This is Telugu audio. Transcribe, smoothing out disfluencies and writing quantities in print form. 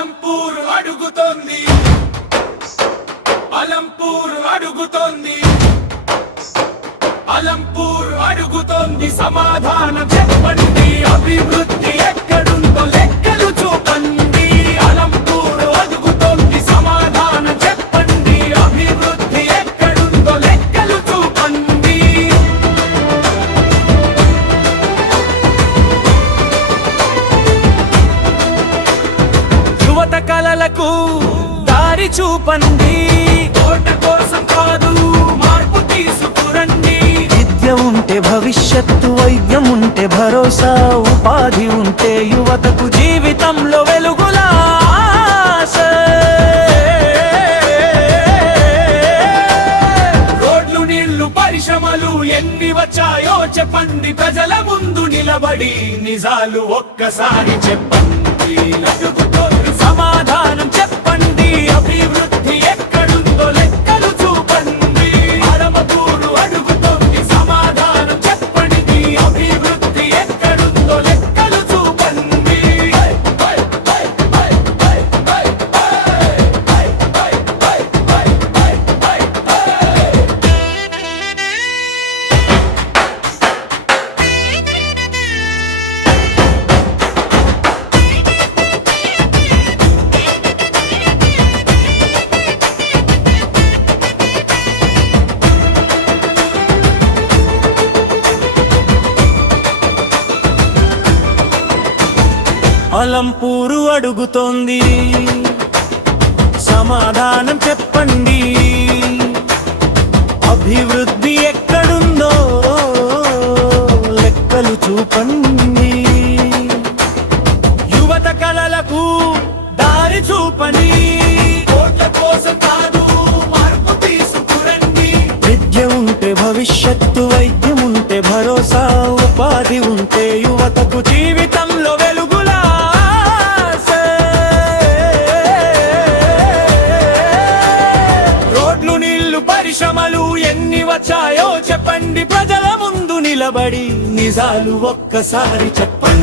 అలంపూర్ అడుగుతోంది, అలంపూర్ అడుగుతోంది, అలంపూర్ అడుగుతోంది సమాధానం చెప్పండి. అభివృద్ధి ఎక్కడుందో లెక్కలు చూపండి. అలంపూర్ అడుగుతోంది సమాధానం చెప్పండి. అభివృద్ధి ఎక్కడుందో లెక్కలు చూపండి. యువత కలలకు దారి చూపండి. ఓట కోసం కాదు మార్పు తీసుకురండి. విద్య ఉంటే భవిష్యత్తు, వైద్యం ఉంటే భరోసా, ఉపాధి ఉంటే యువతకు జీవితంలో వెలుగులా ఆశ. రోడ్లు నీళ్లు పరిశ్రమలు ఎన్ని వచ్చాయో చెప్పండి. ప్రజల ముందు నిలబడి నిజాలు ఒక్కసారి చెప్పండి. అడుగుతోంది సమాధానం చెప్పండి. అభివృద్ధి ఎక్కడుందో లెక్కలు చూపండి. అలంపూర్ అడుగుతోంది సమాధానం చెప్పండి. అభివృద్ధి ఎక్కడుందో లెక్కలు చూపండి. అలంపూరు అడుగుతోంది సమాధానం చెప్పండి. అభివృద్ధి ఎక్కడుందో లెక్కలు చూపండి. యువత కలలకు దారి చూపని. ఓట్ల కోసం కాదు మార్పు తీసుకురండి. విద్య ఉంటే భవిష్యత్తు, వైద్యం ఉంటే భరోసా, ఉపాధి ఉంటే యువతకు జీవితంలో వెలుగులా ఆశ. రోడ్లు నీళ్లు పరిశ్రమలు ఎన్ని వచ్చాయో చెప్పండి. ప్రజల ముందు నిలబడి నిజాలు ఒక్కసారి చెప్పండి.